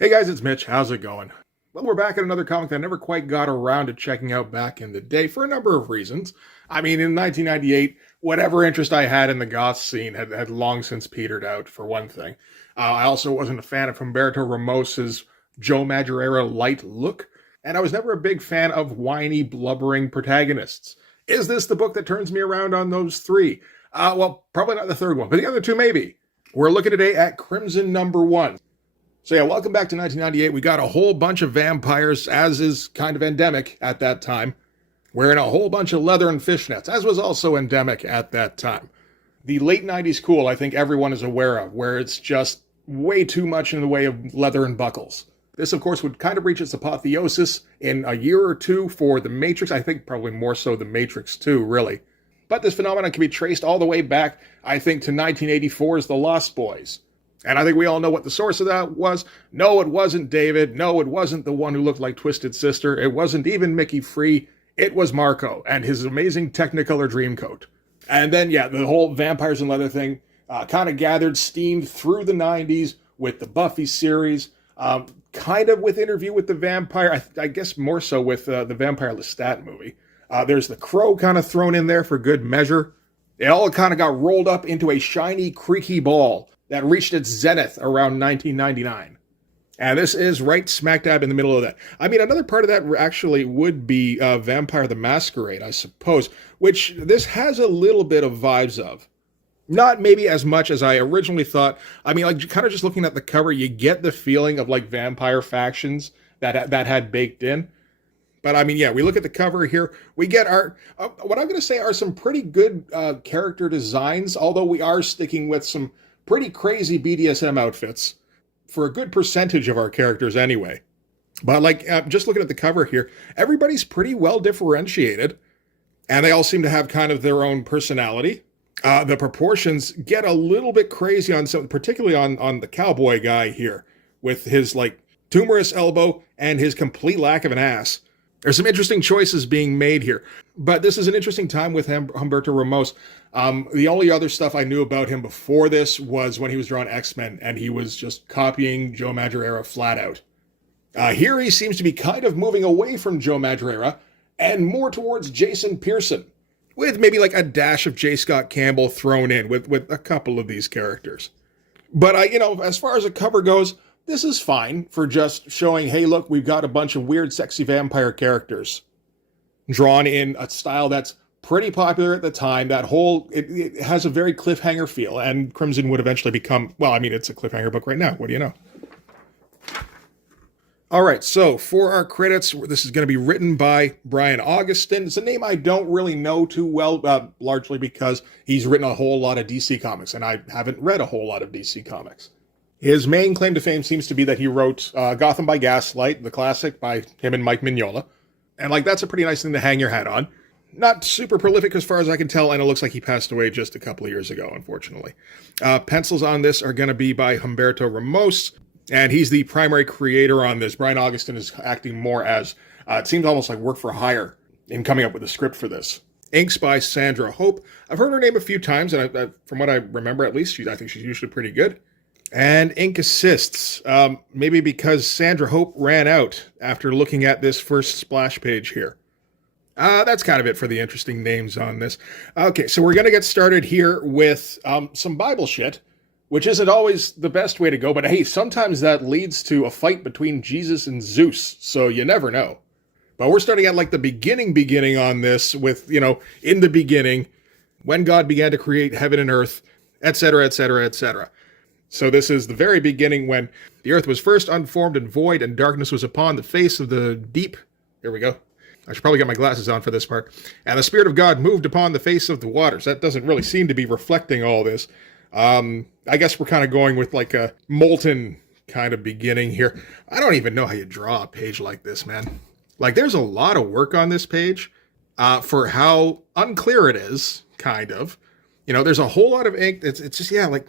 Hey guys, it's Mitch. How's it going? Well, we're back at another comic that I never quite got around to checking out back in the day for a number of reasons. I mean, in 1998, whatever interest I had in the goth scene had long since petered out, for one thing. I also wasn't a fan of Humberto Ramos's Joe Madureira light look, and I was never a big fan of whiny, blubbering protagonists. Is this the book that turns me around on those three? Well, probably not the third one, but the other two maybe. We're looking today at Crimson #1. So yeah, welcome back to 1998. We got a whole bunch of vampires, as is kind of endemic at that time, wearing a whole bunch of leather and fishnets, as was also endemic at that time. The late 90s cool, I think everyone is aware of, where it's just way too much in the way of leather and buckles. This, of course, would kind of reach its apotheosis in a year or two for The Matrix. I think probably more so The Matrix 2, really. But this phenomenon can be traced all the way back, I think, to 1984's The Lost Boys. And I think we all know what the source of that was. No, it wasn't David. No, it wasn't the one who looked like Twisted Sister. It wasn't even Mickey Free. It was Marco and his amazing Technicolor Dreamcoat. And then, yeah, the whole vampires and leather thing kind of gathered steam through the 90s with the Buffy series, kind of with Interview with the Vampire, I guess more so with the Vampire Lestat movie. There's the Crow kind of thrown in there for good measure. It all kind of got rolled up into a shiny, creaky ball that reached its zenith around 1999. And this is right smack dab in the middle of that. I mean, another part of that actually would be Vampire the Masquerade, I suppose, which this has a little bit of vibes of. Not maybe as much as I originally thought. I mean, like, kind of just looking at the cover, you get the feeling of, like, vampire factions that had baked in. But I mean, yeah, we look at the cover here. We get our, what I'm going to say are some pretty good character designs, although we are sticking with some pretty crazy BDSM outfits for a good percentage of our characters anyway. But like, just looking at the cover here, everybody's pretty well differentiated, and they all seem to have kind of their own personality. The proportions get a little bit crazy on some, particularly on the cowboy guy here, with his like tumorous elbow and his complete lack of an ass. There's some interesting choices being made here, but this is an interesting time with Humberto Ramos. The only other stuff I knew about him before this was when he was drawing X-Men, and he was just copying Joe Madureira flat out. Here he seems to be kind of moving away from Joe Madureira and more towards Jason Pearson, with maybe like a dash of J. Scott Campbell thrown in with a couple of these characters. But as far as a cover goes, this is fine for just showing, hey, look, we've got a bunch of weird, sexy vampire characters drawn in a style that's pretty popular at the time. That whole, it has a very cliffhanger feel, and Crimson would eventually become, well, I mean, it's a cliffhanger book right now. What do you know? All right, so for our credits, this is going to be written by Brian Augustin. It's a name I don't really know too well, largely because he's written a whole lot of DC comics, and I haven't read a whole lot of DC comics. His main claim to fame seems to be that he wrote Gotham by Gaslight, the classic by him and Mike Mignola. And like, that's a pretty nice thing to hang your hat on. Not super prolific as far as I can tell, and it looks like he passed away just a couple of years ago, unfortunately. Pencils on this are going to be by Humberto Ramos, and he's the primary creator on this. Brian Augustin is acting more as, it seems almost like work for hire in coming up with a script for this. Inks by Sandra Hope. I've heard her name a few times, and from what I remember at least, I think she's usually pretty good. And ink assists, maybe because Sandra Hope ran out after looking at this first splash page here. That's kind of it for the interesting names on this. Okay, so we're going to get started here with some Bible shit, which isn't always the best way to go, but hey, sometimes that leads to a fight between Jesus and Zeus, so you never know. But we're starting at like the beginning on this with, in the beginning, when God began to create heaven and earth, etc., etc., etc. So this is the very beginning when the earth was first unformed and void, and darkness was upon the face of the deep. Here we go. I should probably get my glasses on for this part. And the Spirit of God moved upon the face of the waters. That doesn't really seem to be reflecting all this. I guess we're kind of going with like a molten kind of beginning here. I don't even know how you draw a page like this, man. Like, there's a lot of work on this page for how unclear it is, kind of. There's a whole lot of ink. It's just, yeah, like,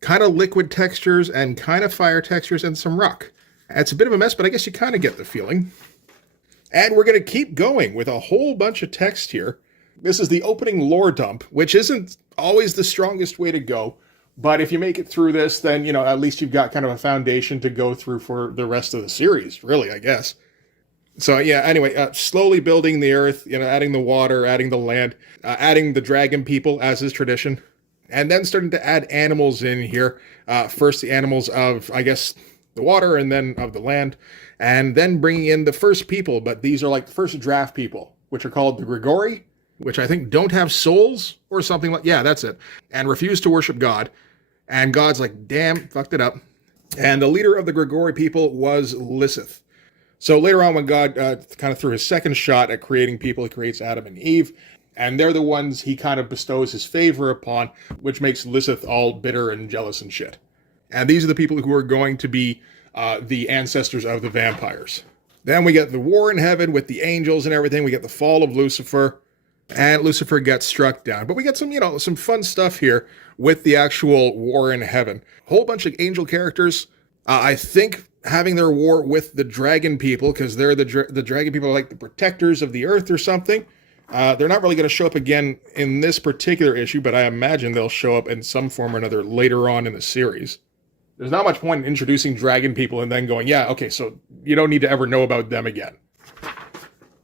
kind of liquid textures and kind of fire textures and some rock. It's a bit of a mess, but I guess you kind of get the feeling. And we're going to keep going with a whole bunch of text here. This is the opening lore dump, which isn't always the strongest way to go, But if you make it through this, then, at least you've got kind of a foundation to go through for the rest of the series, really, I guess. So yeah, anyway, slowly building the earth, adding the water, adding the land, adding the dragon people, as is tradition. And then starting to add animals in here. First the animals of, I guess, the water, and then of the land. And then bringing in the first people, but these are like the first draft people, which are called the Grigori, which I think don't have souls or something like, yeah, that's it. And refuse to worship God. And God's like, damn, fucked it up. And the leader of the Grigori people was Lilith. So later on, when God kind of threw his second shot at creating people, he creates Adam and Eve. And they're the ones he kind of bestows his favor upon, which makes Lilith all bitter and jealous and shit. And these are the people who are going to be the ancestors of the vampires. Then we get the war in heaven with the angels and everything. We get the fall of Lucifer. And Lucifer gets struck down. But we get some fun stuff here with the actual war in heaven. A whole bunch of angel characters. I think having their war with the dragon people, because they're the dragon people are like the protectors of the earth or something. They're not really going to show up again in this particular issue, but I imagine they'll show up in some form or another later on in the series. There's not much point in introducing dragon people and then going, yeah, okay, so you don't need to ever know about them again.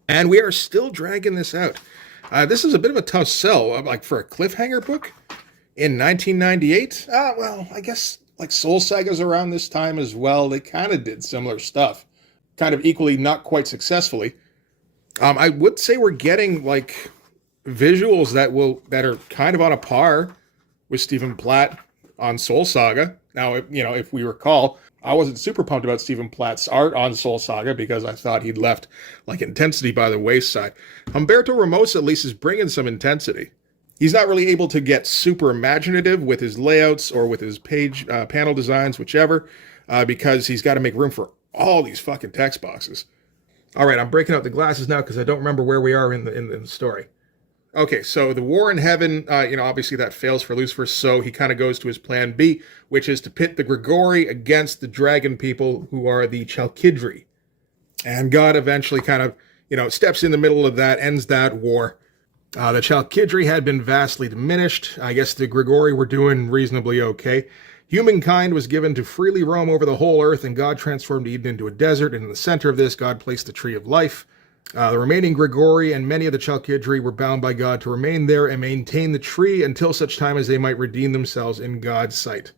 And we are still dragging this out. This is a bit of a tough sell, like for a cliffhanger book in 1998. Well, I guess like Soul Saga's around this time as well. They kind of did similar stuff, kind of equally, not quite successfully. I would say we're getting like visuals that are kind of on a par with Stephen Platt on Soul Saga. Now, if we recall, I wasn't super pumped about Stephen Platt's art on Soul Saga because I thought he'd left like intensity by the wayside. Humberto Ramos at least is bringing some intensity. He's not really able to get super imaginative with his layouts or with his page panel designs, whichever, because he's got to make room for all these fucking text boxes. All right, I'm breaking out the glasses now because I don't remember where we are in the story. Okay, so the war in heaven, obviously that fails for Lucifer, so he kind of goes to his plan B, which is to pit the Grigori against the dragon people, who are the Chalkidri. And God eventually kind of, steps in the middle of that, ends that war. The Chalkidri had been vastly diminished. I guess the Grigori were doing reasonably okay. Humankind was given to freely roam over the whole earth, and God transformed Eden into a desert, and in the center of this, God placed the Tree of Life. The remaining Grigori and many of the Chalkidri were bound by God to remain there and maintain the tree until such time as they might redeem themselves in God's sight.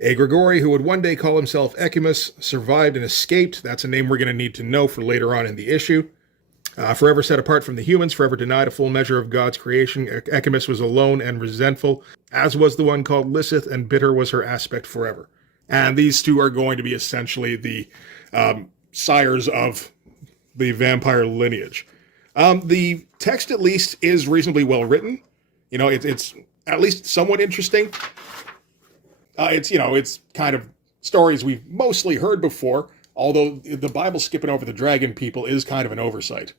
A Grigori who would one day call himself Echimus survived and escaped. That's a name we're going to need to know for later on in the issue. Forever set apart from the humans, forever denied a full measure of God's creation, Echimus was alone and resentful, as was the one called Lilith, and bitter was her aspect forever. And these two are going to be essentially the sires of the vampire lineage. The text, at least, is reasonably well written. It's at least somewhat interesting. It's kind of stories we've mostly heard before, although the Bible skipping over the dragon people is kind of an oversight.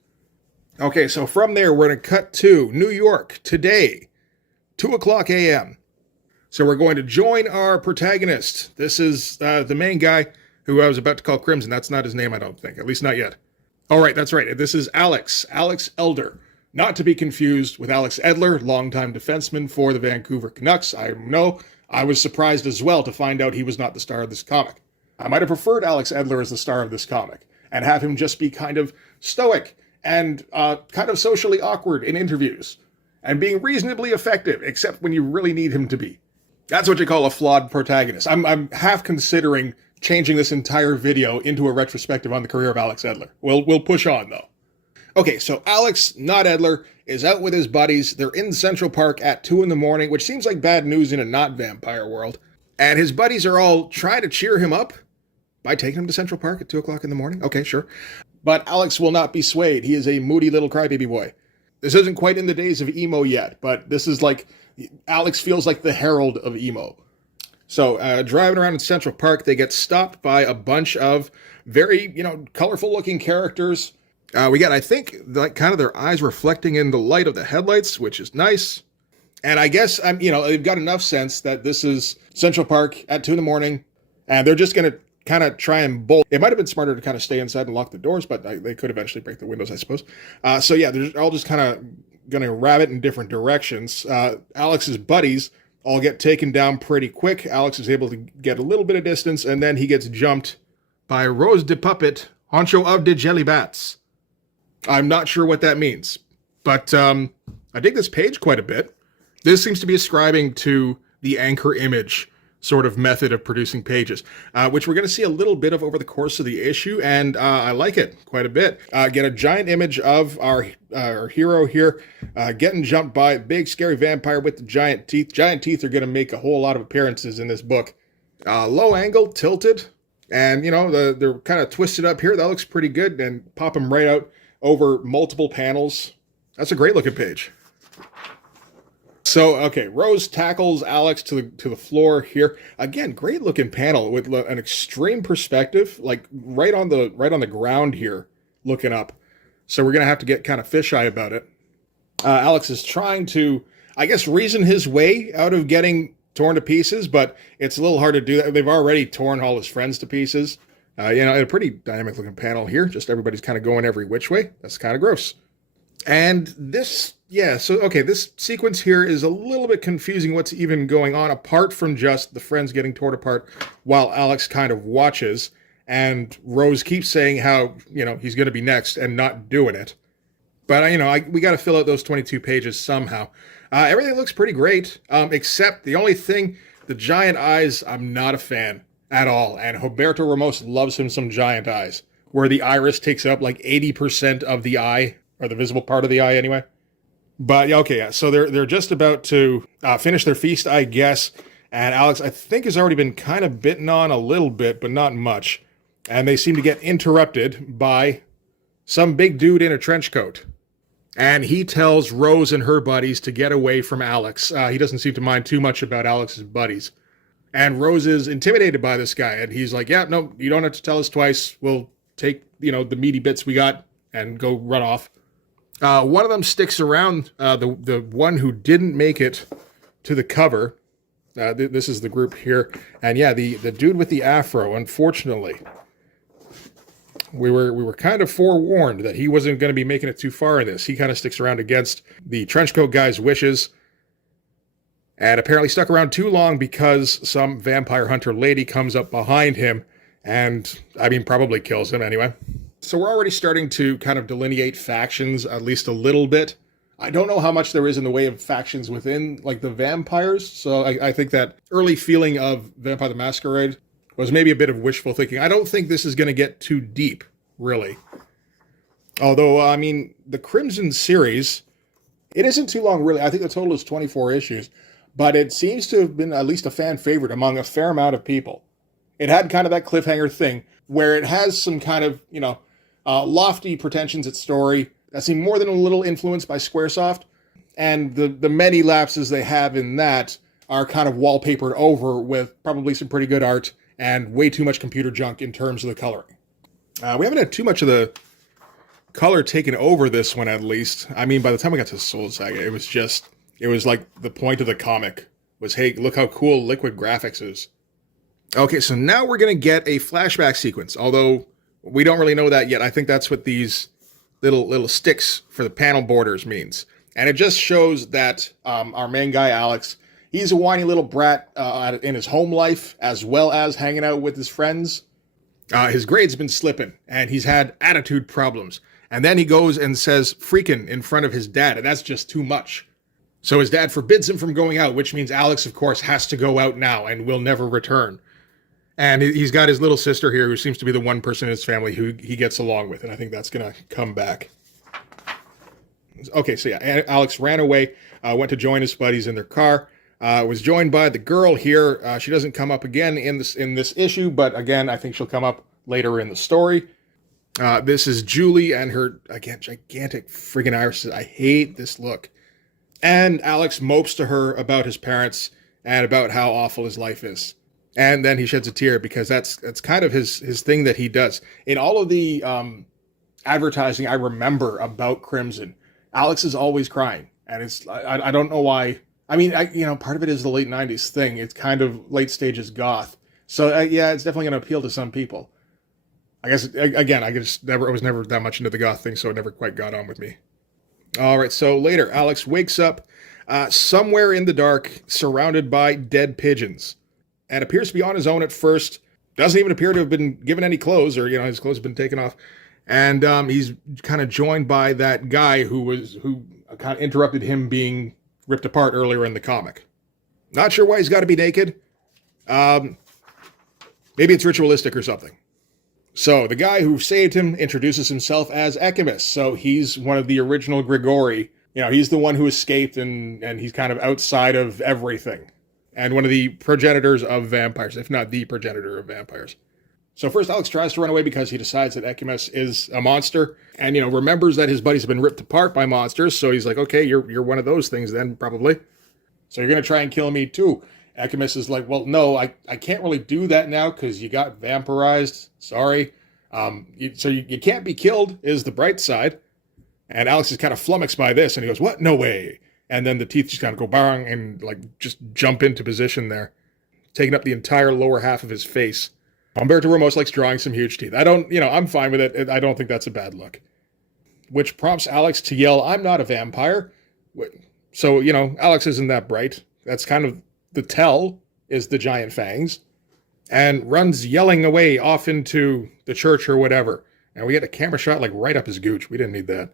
Okay, so from there, we're going to cut to New York today, 2:00 a.m. So we're going to join our protagonist. This is the main guy who I was about to call Crimson. That's not his name, I don't think, at least not yet. All right, that's right. This is Alex Elder. Not to be confused with Alex Edler, longtime defenseman for the Vancouver Canucks. I know, I was surprised as well to find out he was not the star of this comic. I might have preferred Alex Edler as the star of this comic, and have him just be kind of stoic and kind of socially awkward in interviews, and being reasonably effective, except when you really need him to be. That's what you call a flawed protagonist. I'm half considering changing this entire video into a retrospective on the career of Alex Edler. We'll push on, though. Okay, so Alex, not Edler, is out with his buddies. They're in Central Park at 2 a.m, which seems like bad news in a not vampire world. And his buddies are all trying to cheer him up by taking him to Central Park at 2 a.m. Okay, sure. But Alex will not be swayed. He is a moody little crybaby boy. This isn't quite in the days of emo yet, but this is like, Alex feels like the herald of emo. So driving around in Central Park, they get stopped by a bunch of very, colorful looking characters. We got, I think, like kind of their eyes reflecting in the light of the headlights, which is nice. And I guess, they've got enough sense that this is Central Park at 2 a.m, and they're just going to kind of try and bolt. It might have been smarter to kind of stay inside and lock the doors, but they could eventually break the windows, I suppose. So yeah, they're all just kind of going to rabbit in different directions. Alex's buddies all get taken down pretty quick. Alex is able to get a little bit of distance, and then he gets jumped by Rose de Puppet, Honcho of de Jelly Bats. I'm not sure what that means, but I dig this page quite a bit. This seems to be ascribing to the anchor image sort of method of producing pages, which we're going to see a little bit of over the course of the issue, and I like it quite a bit. Get a giant image of our hero here getting jumped by a big scary vampire with the giant teeth. Giant teeth are going to make a whole lot of appearances in this book. Low angle, tilted, and they're kind of twisted up here. That looks pretty good, and pop them right out over multiple panels. That's a great looking page. So, okay, Rose tackles Alex to the floor here. Again, great looking panel with an extreme perspective, like right on the ground here, looking up. So we're gonna have to get kind of fisheye about it. Alex is trying to, I guess, reason his way out of getting torn to pieces, but it's a little hard to do that. They've already torn all his friends to pieces. A pretty dynamic looking panel here. Just everybody's kind of going every which way. That's kind of gross. And this, this sequence here is a little bit confusing what's even going on, apart from just the friends getting torn apart while Alex kind of watches, and Rose keeps saying how, he's going to be next and not doing it. But, we got to fill out those 22 pages somehow. Everything looks pretty great, except the only thing, the giant eyes, I'm not a fan at all. And Roberto Ramos loves him some giant eyes, where the iris takes up like 80% of the eye, or the visible part of the eye anyway. But so they're just about to finish their feast, I guess. And Alex, I think, has already been kind of bitten on a little bit, but not much. And they seem to get interrupted by some big dude in a trench coat. And he tells Rose and her buddies to get away from Alex. He doesn't seem to mind too much about Alex's buddies. And Rose is intimidated by this guy. And he's like, yeah, no, you don't have to tell us twice. We'll take, the meaty bits we got and go run off. One of them sticks around, the one who didn't make it to the cover. This is the group here. And yeah, the dude with the afro, unfortunately. We were kind of forewarned that he wasn't going to be making it too far in this. He kind of sticks around against the trenchcoat guy's wishes. And apparently stuck around too long because some vampire hunter lady comes up behind him and, probably kills him anyway. So we're already starting to kind of delineate factions, at least a little bit. I don't know how much there is in the way of factions within, like, the vampires. So I think that early feeling of Vampire the Masquerade was maybe a bit of wishful thinking. I don't think this is going to get too deep, really. Although, the Crimson series, it isn't too long, really. I think the total is 24 issues. But it seems to have been at least a fan favorite among a fair amount of people. It had kind of that cliffhanger thing where it has some kind of, lofty pretensions at story that seem more than a little influenced by Squaresoft. And the many lapses they have in that are kind of wallpapered over with probably some pretty good art and way too much computer junk in terms of the coloring. We haven't had too much of the color taken over this one, at least. By the time we got to Soul Saga, it was like the point of the comic was, hey, look how cool Liquid Graphics is. Okay, so now we're going to get a flashback sequence, although we don't really know that yet. I think that's what these little sticks for the panel borders means. And it just shows that our main guy, Alex, he's a whiny little brat in his home life, as well as hanging out with his friends. His grade's been slipping, and he's had attitude problems. And then he goes and says freaking in front of his dad, and that's just too much. So his dad forbids him from going out, which means Alex, of course, has to go out now and will never return. And he's got his little sister here who seems to be the one person in his family who he gets along with. And I think that's going to come back. Okay, so yeah, Alex ran away, went to join his buddies in their car, was joined by the girl here. She doesn't come up again in this issue, but again, I think she'll come up later in the story. This is Julie and her, again, gigantic friggin' irises. I hate this look. And Alex mopes to her about his parents and about how awful his life is. And then he sheds a tear because that's kind of his thing that he does. In all of the advertising I remember about Crimson, Alex is always crying. And I don't know why. Part of it is the late 90s thing. It's kind of late stages goth. So it's definitely going to appeal to some people. I guess, again, I was never that much into the goth thing, so it never quite got on with me. All right, so later, Alex wakes up somewhere in the dark, surrounded by dead pigeons, and appears to be on his own at first. Doesn't even appear to have been given any clothes, or his clothes have been taken off. And he's kind of joined by that guy who kind of interrupted him being ripped apart earlier in the comic. Not sure why he's got to be naked. Maybe it's ritualistic or something. So the guy who saved him introduces himself as Echimus. So he's one of the original Grigori. He's the one who escaped, and he's kind of outside of everything. And one of the progenitors of vampires, if not the progenitor of vampires. So first Alex tries to run away because he decides that Echimus is a monster, and remembers that his buddies have been ripped apart by monsters. So he's like, okay, you're one of those things then, probably. So you're going to try and kill me too. Echimus is like, well, no, I can't really do that now because you got vampirized. Sorry. So you can't be killed is the bright side. And Alex is kind of flummoxed by this, and he goes, what? No way. And then the teeth just kind of go bang and just jump into position there, taking up the entire lower half of his face. Umberto Ramos likes drawing some huge teeth. I'm fine with it. I don't think that's a bad look. Which prompts Alex to yell, I'm not a vampire. So, Alex isn't that bright. That's kind of the tell, is the giant fangs. And runs yelling away off into the church or whatever. And we get a camera shot right up his gooch. We didn't need that.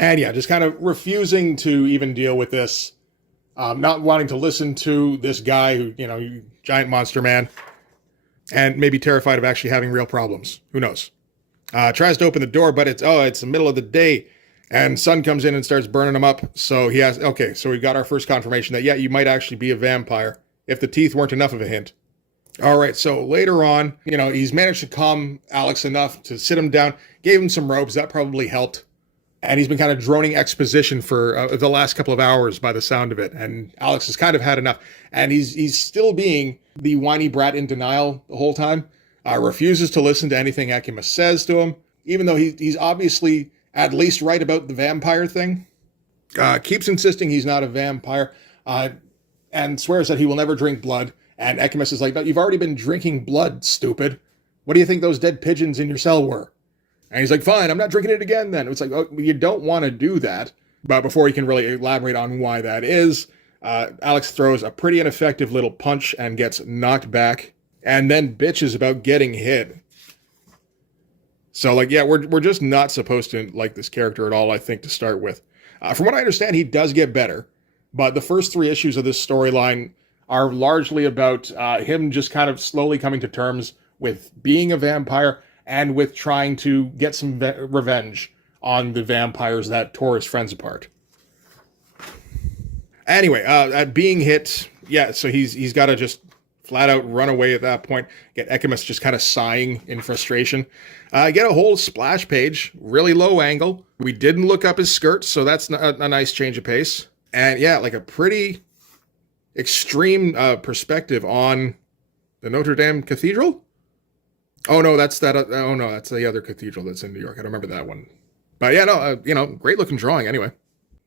And yeah, just kind of refusing to even deal with this. Not wanting to listen to this guy who, giant monster man. And maybe terrified of actually having real problems. Who knows? Tries to open the door, but it's the middle of the day. And sun comes in and starts burning him up. So so we've got our first confirmation that, yeah, you might actually be a vampire. If the teeth weren't enough of a hint. All right, so later on, he's managed to calm Alex enough to sit him down. Gave him some ropes. That probably helped. And he's been kind of droning exposition for the last couple of hours by the sound of it. And Alex has kind of had enough. And he's still being the whiny brat in denial the whole time. Refuses to listen to anything Echimus says to him, even though he's obviously at least right about the vampire thing. Keeps insisting he's not a vampire, and swears that he will never drink blood. And Echimus is like, no, you've already been drinking blood, stupid. What do you think those dead pigeons in your cell were? And he's like, fine, I'm not drinking it again then. It's like, oh, you don't want to do that. But before he can really elaborate on why that is, Alex throws a pretty ineffective little punch and gets knocked back, and then bitches about getting hit. So, we're just not supposed to like this character at all, I think, to start with. From what I understand, he does get better, but the first 3 issues of this storyline are largely about him just kind of slowly coming to terms with being a vampire and with trying to get some revenge on the vampires that tore his friends apart. Anyway, at being hit, so he's got to just flat out run away at that point. Get Echimus just kind of sighing in frustration. Get a whole splash page, really low angle. We didn't look up his skirt, so that's a nice change of pace. And a pretty extreme perspective on the Notre Dame Cathedral. Oh no, that's that. Oh no, that's the other cathedral that's in New York. I don't remember that one. But great looking drawing anyway.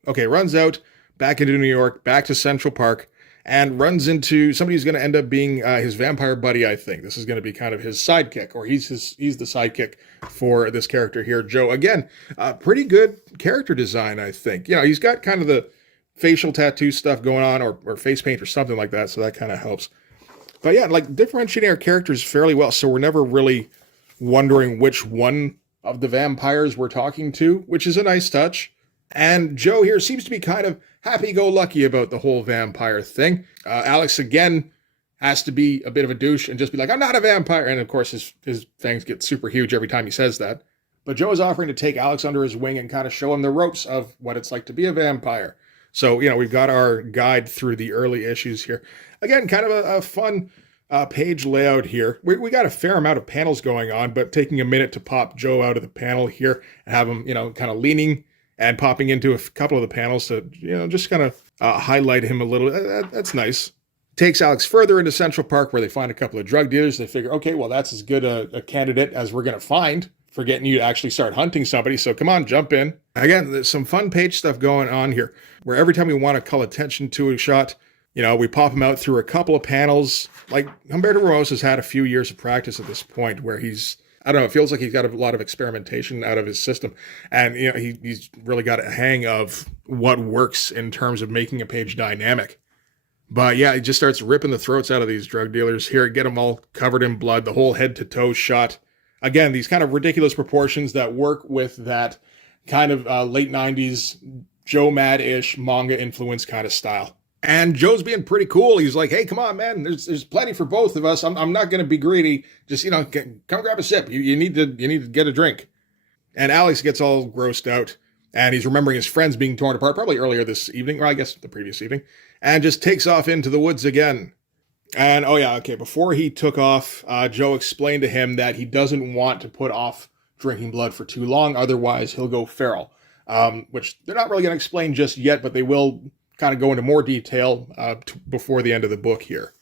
Okay, runs out back into New York, back to Central Park, and runs into somebody who's going to end up being his vampire buddy. I think this is going to be kind of his sidekick, or he's the sidekick for this character here, Joe. Again, pretty good character design, I think. He's got kind of the facial tattoo stuff going on, or face paint or something like that, so that kind of helps. But yeah, differentiating our characters fairly well, so we're never really wondering which one of the vampires we're talking to, which is a nice touch. And Joe here seems to be kind of happy-go-lucky about the whole vampire thing. Alex, again, has to be a bit of a douche and just be like, I'm not a vampire. And of course, his fangs get super huge every time he says that. But Joe is offering to take Alex under his wing and kind of show him the ropes of what it's like to be a vampire. So, we've got our guide through the early issues here. Again, kind of a fun page layout here. We got a fair amount of panels going on, but taking a minute to pop Joe out of the panel here and have him, kind of leaning and popping into a couple of the panels to, just kind of highlight him a little. That's nice. Takes Alex further into Central Park where they find a couple of drug dealers. They figure, okay, well, that's as good a candidate as we're going to find for getting you to actually start hunting somebody. So come on, jump in. Again, there's some fun page stuff going on here where every time we want to call attention to a shot, we pop him out through a couple of panels. Humberto Ramos has had a few years of practice at this point where he's I don't know. It feels like he's got a lot of experimentation out of his system, and he's really got a hang of what works in terms of making a page dynamic. But yeah, he just starts ripping the throats out of these drug dealers here, get them all covered in blood, the whole head to toe shot. Again, these kind of ridiculous proportions that work with that kind of late 90s Joe Mad-ish manga influence kind of style. And Joe's being pretty cool. He's like, hey, come on, man. There's plenty for both of us. I'm not going to be greedy. Just, come grab a sip. You need to get a drink. And Alex gets all grossed out. And he's remembering his friends being torn apart probably earlier this evening, or I guess the previous evening. And just takes off into the woods again. And, before he took off, Joe explained to him that he doesn't want to put off drinking blood for too long. Otherwise, he'll go feral. Which they're not really going to explain just yet, but they will kind of go into more detail before the end of the book here.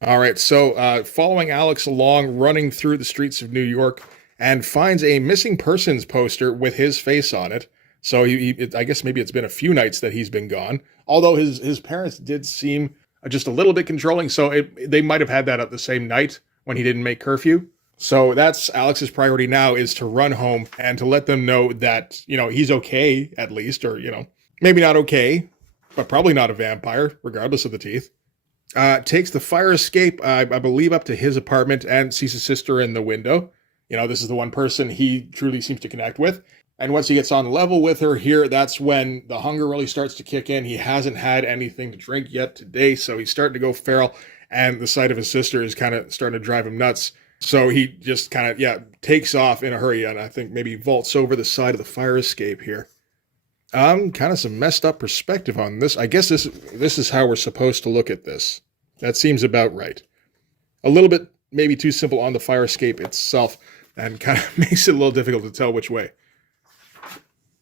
All right, so following Alex along, running through the streets of New York, and finds a missing persons poster with his face on it. So I guess maybe it's been a few nights that he's been gone. Although his parents did seem just a little bit controlling, so they might have had that at the same night when he didn't make curfew. So that's Alex's priority now, is to run home and to let them know that, he's okay, at least, or, maybe not okay, but probably not a vampire, regardless of the teeth. Takes the fire escape, I believe, up to his apartment and sees his sister in the window. This is the one person he truly seems to connect with. And once he gets on level with her here, that's when the hunger really starts to kick in. He hasn't had anything to drink yet today, so he's starting to go feral, and the sight of his sister is kind of starting to drive him nuts. So he just kind of, takes off in a hurry, and I think maybe vaults over the side of the fire escape here. Kind of some messed up perspective on this. I guess this is how we're supposed to look at this. That seems about right. A little bit maybe too simple on the fire escape itself, and kind of makes it a little difficult to tell which way.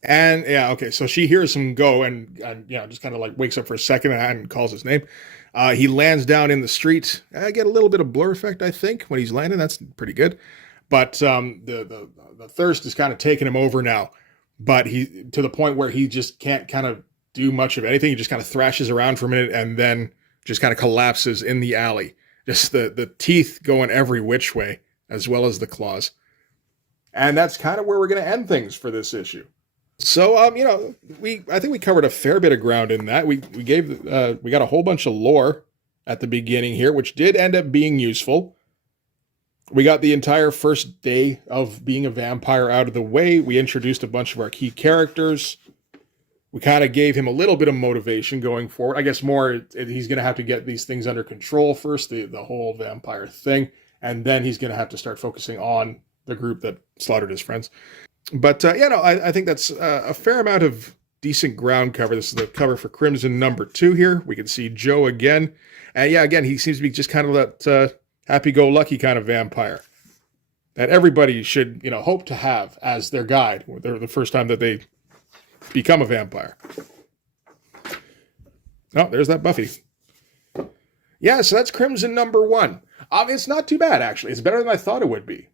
And so she hears him go and just kind of like wakes up for a second and calls his name. He lands down in the street. I get a little bit of blur effect, I think, when he's landing. That's pretty good. But the thirst is kind of taking him over now. But he, to the point where he just can't kind of do much of anything. He just kind of thrashes around for a minute and then just kind of collapses in the alley. Just the teeth going every which way, as well as the claws. And that's kind of where we're going to end things for this issue. So, I think we covered a fair bit of ground in that. We got a whole bunch of lore at the beginning here, which did end up being useful. We got the entire first day of being a vampire out of the way. We introduced a bunch of our key characters. We kind of gave him a little bit of motivation going forward. I guess more, he's going to have to get these things under control first, the whole vampire thing, and then he's going to have to start focusing on the group that slaughtered his friends. But, I think that's a fair amount of decent ground cover. This is the cover for Crimson #2 here. We can see Joe again. And, again, he seems to be just kind of that happy-go-lucky kind of vampire that everybody should, hope to have as their guide the first time that they become a vampire. Oh, there's that Buffy. Yeah, so that's Crimson #1. It's not too bad, actually. It's better than I thought it would be.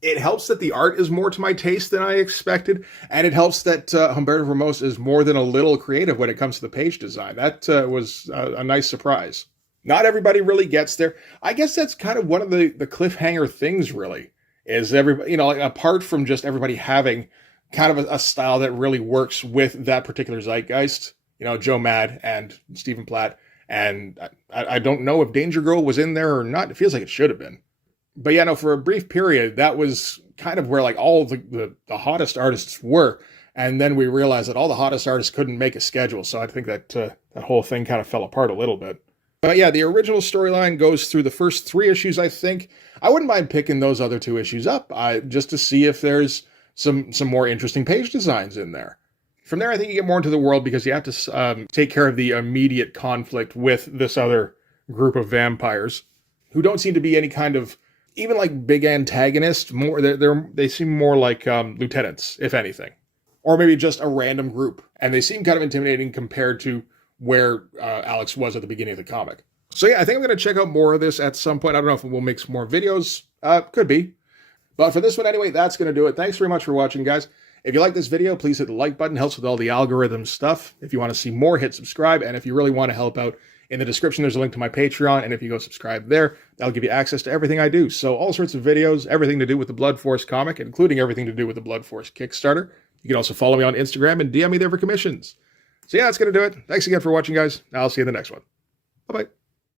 It helps that the art is more to my taste than I expected, and it helps that Humberto Ramos is more than a little creative when it comes to the page design. That was a nice surprise. Not everybody really gets there. I guess that's kind of one of the cliffhanger things, really, is everybody, apart from just everybody having kind of a style that really works with that particular zeitgeist, Joe Mad and Stephen Platt, and I don't know if Danger Girl was in there or not. It feels like it should have been. But for a brief period, that was kind of where like all the hottest artists were. And then we realized that all the hottest artists couldn't make a schedule. So I think that that whole thing kind of fell apart a little bit. But the original storyline goes through the first 3 issues, I think. I wouldn't mind picking those other 2 issues up just to see if there's some more interesting page designs in there. From there, I think you get more into the world because you have to take care of the immediate conflict with this other group of vampires who don't seem to be any kind of even like big antagonists. More they seem more like lieutenants, if anything, or maybe just a random group, and they seem kind of intimidating compared to where Alex was at the beginning of the comic. So I think I'm going to check out more of this at some point. I don't know if we'll make some more videos. Could be, but for this one anyway, that's going to do it. Thanks very much for watching, guys. If you like this video, please hit the like button. Helps with all the algorithm stuff. If you want to see more, hit subscribe, and if you really want to help out In the description, there's a link to my Patreon, and if you go subscribe there, that'll give you access to everything I do. So all sorts of videos, everything to do with the Blood Force comic, including everything to do with the Blood Force Kickstarter. You can also follow me on Instagram and DM me there for commissions. So yeah, that's going to do it. Thanks again for watching, guys. I'll see you in the next one. Bye-bye.